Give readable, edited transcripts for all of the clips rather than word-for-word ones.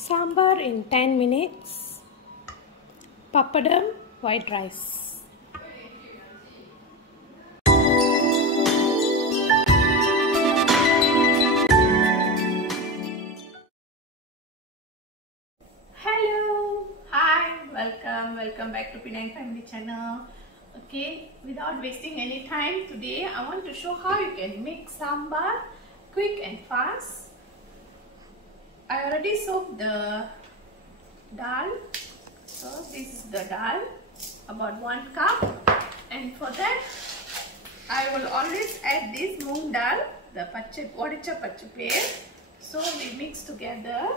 Sambar in 10 minutes. Papadam, white rice. Hello, hi, welcome back to Penang Family Channel. Okay, without wasting any time, today I want to show how you can make sambar quick and fast. I already soaked the dal, so this is the dal, about 1 cup, and for that I will always add this moong dal, the vadicha pacha paste. So we mix together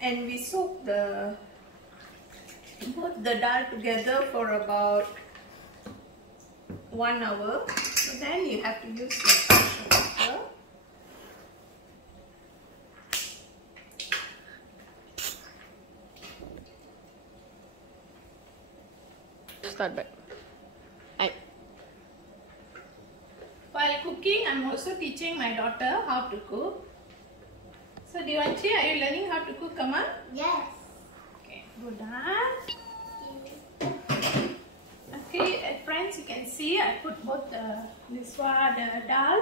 and we soak both the dal together for about 1 hour. So then you have to use the pressure cooker. Start back. While cooking, I'm also teaching my daughter how to cook. So Divanshi, are you learning how to cook, Kama? Yes. Okay, good. Okay, friends, you can see I put both the dal.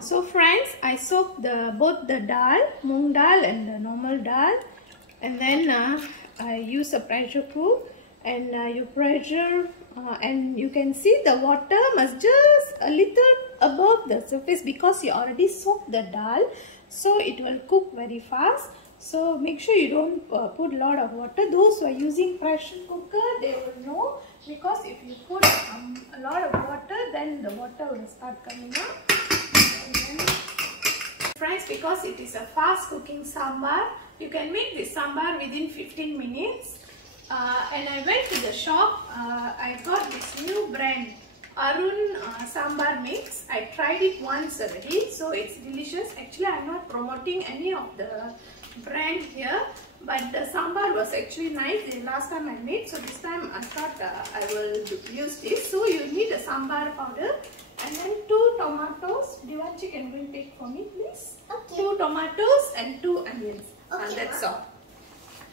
So friends, I soaked both the dal, moong dal and the normal dal, and then I use a pressure cook. And you pressure and you can see the water must just a little above the surface because you already soaked the dal, so it will cook very fast. So make sure you don't put a lot of water. Those who are using pressure cooker, they will know, because if you put a lot of water, then the water will start coming up. Friends, because it is a fast cooking sambar, you can make this sambar within 15 minutes. And I went to the shop, I got this new brand, Arun Sambar Mix. I tried it once already, so it's delicious. Actually, I'm not promoting any of the brand here, but the sambar was actually nice the last time I made, so this time I thought I will use this. So you need a sambar powder and then 2 tomatoes. Divanshi, can you take for me, please? Okay. 2 tomatoes and 2 onions. Okay, That's all.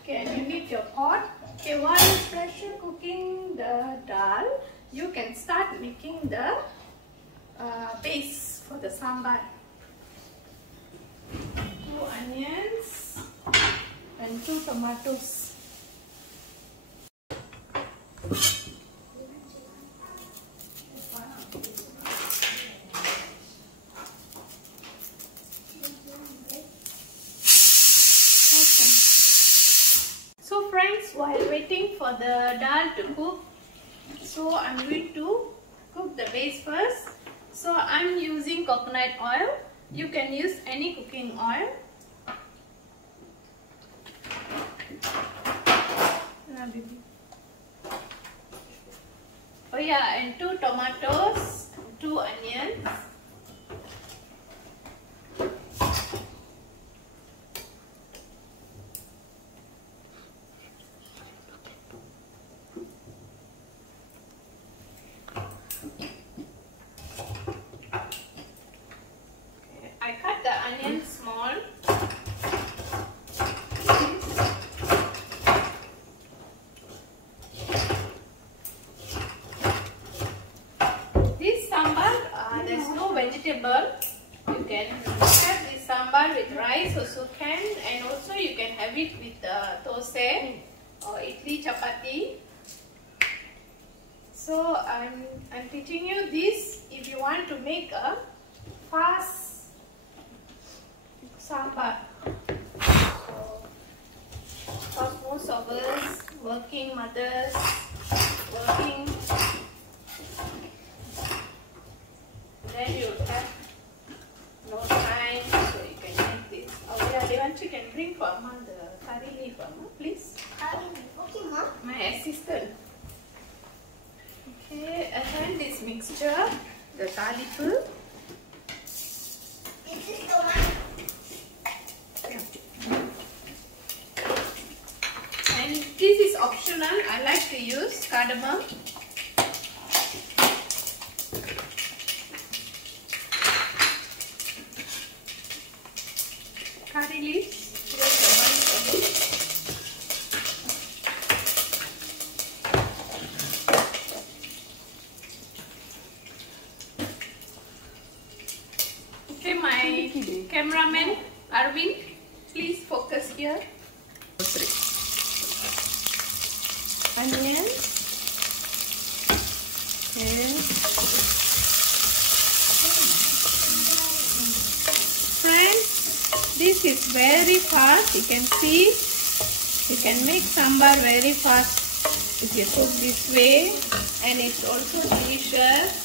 Okay, and you need your pot. Okay, while you're pressure cooking the dal, you can start making the base for the sambar. 2 onions and 2 tomatoes. So friends, while waiting for the dal to cook, so I'm going to cook the base first. So I'm using coconut oil. You can use any cooking oil. Oh yeah, and 2 tomatoes, 2 onions. I cut the onion small. This sambar, there's no vegetable. You can have this sambar with rice also can, and also you can have it with dosai or idli chapati. So I'm teaching you this if you want to make a fast sambar. So, for most of us, working mothers, then you have no time, so you can make this. Oh yeah, Devanshi, can bring for Amma the curry leaf, Amma, please. Curry leaf, okay, Ma. My assistant. Okay, and then this mixture, the talipu. This is the one. And this is optional. I like to use cardamom. Cameraman Arvind, please focus here. 3. Onion. Okay. Friends, this is very fast. You can see, you can make sambar very fast if you cook this way, and it's also delicious.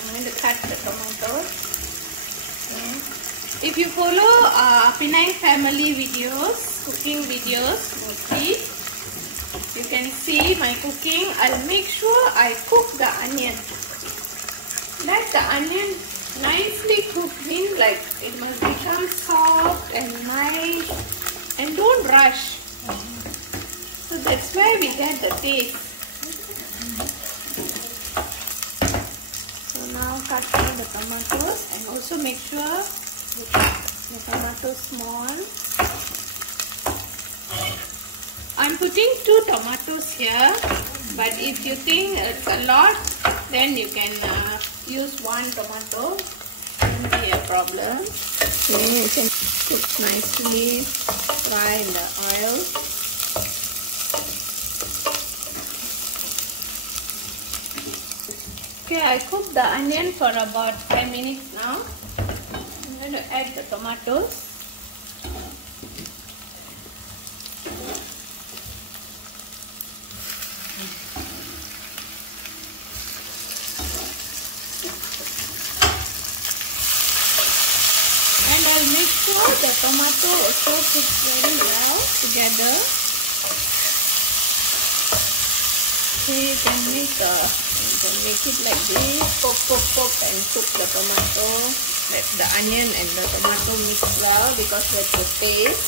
I'm going to cut the tomatoes. Okay. If you follow Penang family videos, cooking videos mostly, you can see my cooking. I'll make sure I cook the onion. Let the onion nicely cooked, means like it must become soft and nice, and don't rush. So that's where we get the taste. So now cut all the tomatoes, and also make sure you cut the tomatoes small. I'm putting 2 tomatoes here, but if you think it's a lot, then you can use 1 tomato. Won't be a problem. Okay, you can cook nicely, fry in the oil. Okay, I cooked the onion for about 5 minutes now. I'm going to add the tomatoes. And I'll make sure the tomato also cooks very well together. Okay, you can make it like this, poke and cook the tomato. Let the onion and the tomato mix well, because that's the taste.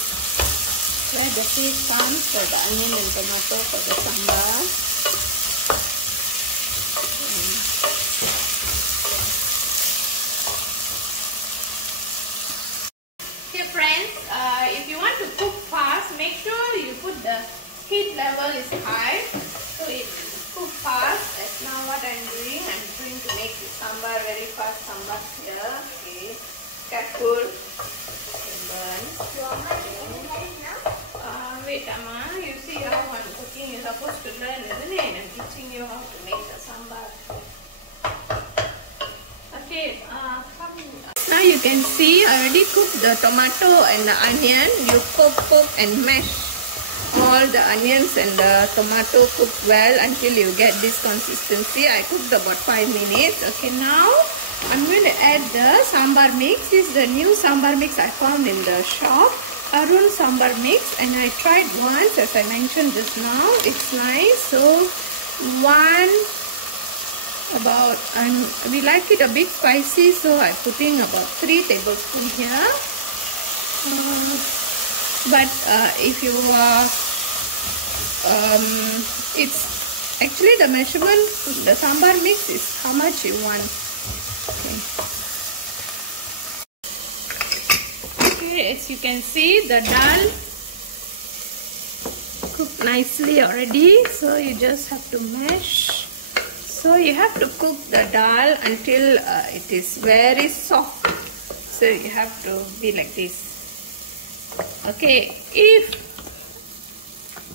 Where the taste comes for the onion and tomato for the sambar. Okay friends, if you want to cook fast, make sure you put the heat level is high, so it cooks fast. That's now what I'm doing. I'm going to make the sambar very fast. Sambar here. Okay, careful. Burn. Wait, Amma. You see how I'm cooking. You're supposed to learn, isn't it? I'm teaching you how to make the sambar. Okay. Now you can see I already cooked the tomato and the onion. You poke and mash all the onions and the tomato cook well until you get this consistency. I cooked about 5 minutes. Okay, now I'm going to add the sambar mix. This is the new sambar mix I found in the shop. Arun sambar mix, and I tried once, as I mentioned just now. It's nice. So we like it a bit spicy, so I'm putting about 3 tablespoons here. But if you it's actually the measurement, the sambar mix is how much you want. Okay, as you can see, the dal cooked nicely already, so you just have to mash. So you have to cook the dal until it is very soft. So you have to be like this. Okay, if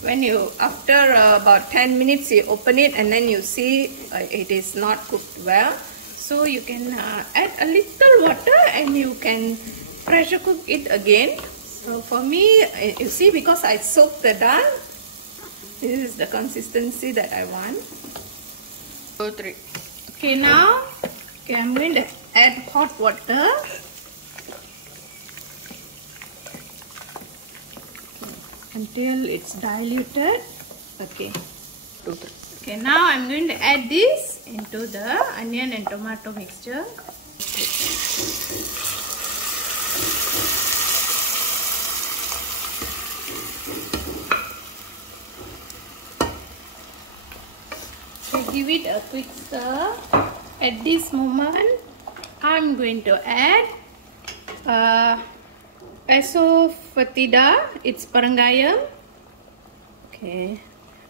when you after about 10 minutes you open it and then you see it is not cooked well, so you can add a little water and you can pressure cook it again. So for me, you see, because I soaked the dal, this is the consistency that I want. 2, 3. Okay, now I'm going to add hot water. Until it's diluted. Okay. 2, 3. Okay, now I'm going to add this into the onion and tomato mixture. So give it a quick stir. At this moment, I'm going to add peso fatida. It's perengayam. Okay.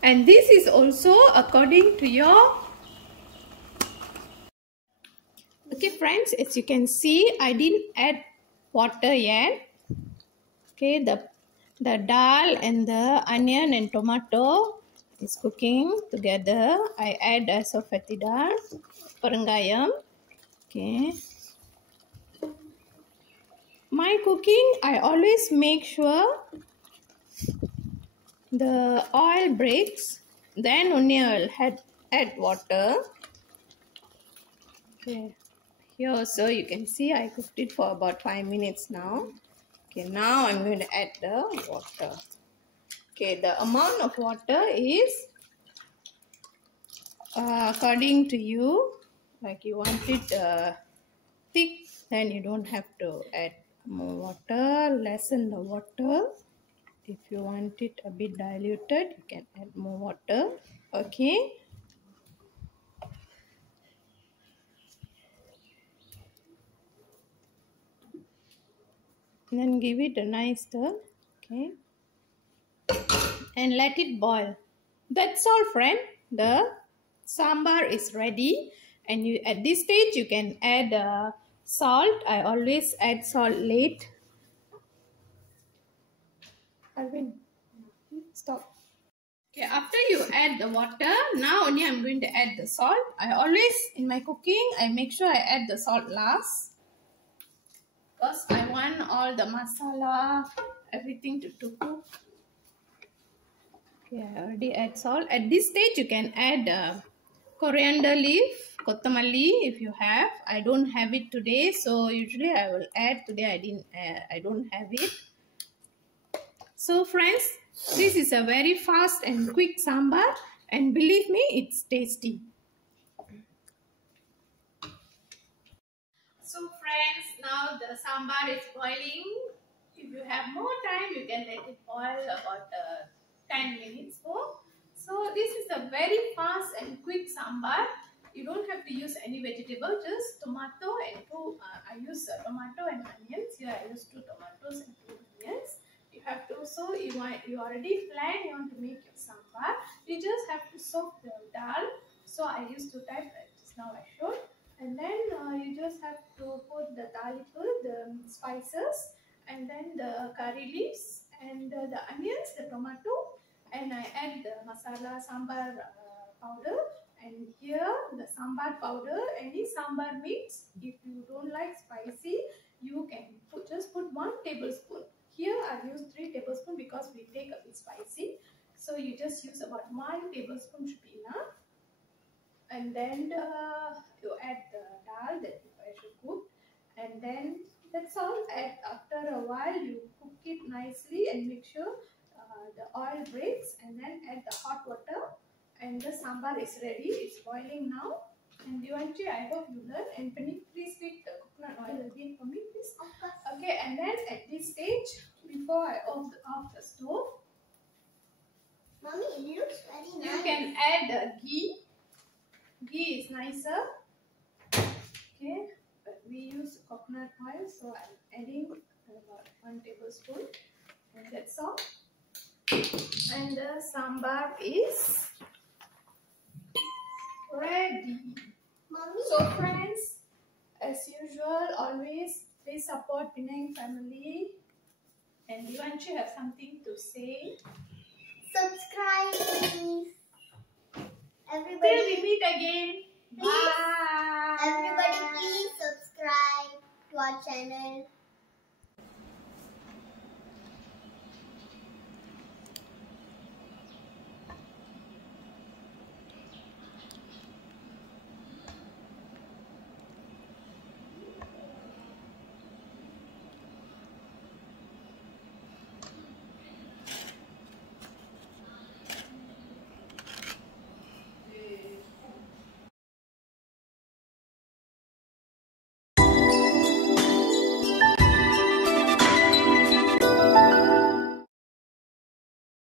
And this is also according to your... Okay friends, as you can see, I didn't add water yet. Okay, the dal and the onion and tomato is cooking together. I add asafetida, perengayam. Okay. My cooking, I always make sure the oil breaks, then only I'll add water. Okay. Here also you can see I cooked it for about 5 minutes now. Okay, now I'm going to add the water. Okay, the amount of water is according to you. Like you want it thick, then you don't have to add more water. Lessen the water. If you want it a bit diluted, you can add more water. Okay. And then give it a nice stir. Okay. And let it boil. That's all, friend. The sambar is ready. And you at this stage you can add salt. I always add salt late. Arvind, stop. Okay, after you add the water, now only I'm going to add the salt. I always, in my cooking, I make sure I add the salt last. Because I want all the masala, everything to cook. Okay, I already add salt. At this stage, you can add coriander leaf, kottamalli if you have. I don't have it today, so usually I will add. Today I don't have it. So friends, this is a very fast and quick sambar, and believe me, it's tasty. So friends, now the sambar is boiling. If you have more time, you can let it boil about 10 minutes more. So this is a very fast and quick sambar. You don't have to use any vegetable, just tomato and I use tomato and onions. Here I use 2 tomatoes and 2 onions. You have to, so you already plan you want to make your sambar. You just have to soak the dal. So I used to type just now I showed. And then you just have to put the the spices, and then the curry leaves, and the onions, the tomato, and I add the masala sambar powder, and here the sambar powder, any sambar mix. If you don't like spicy, you can just put 1 tablespoon. Here I use 3 tablespoons because we take a bit spicy. So you just use about 1 tablespoon should be enough. And then you add the dal that you pressure cook, and then that's all. After a while you cook it nicely and make sure the oil breaks, and then add the hot water, and the sambar is ready. It's boiling now. And Divanshi, I hope you learn. And Penny, please take the coconut oil again for me, please. Okay, and then at this stage, before I off the stove, Mommy, it looks very nice. you can add ghee. Ghee is nicer. Okay, but we use coconut oil, so I'm adding about 1 tablespoon, and that's all. And the sambar is ready. Mommy. So friends, as usual, always please support Penang family. And Divanshi have something to say. Subscribe, please. Till Everybody, we meet again. Please. Bye. everybody, please subscribe to our channel.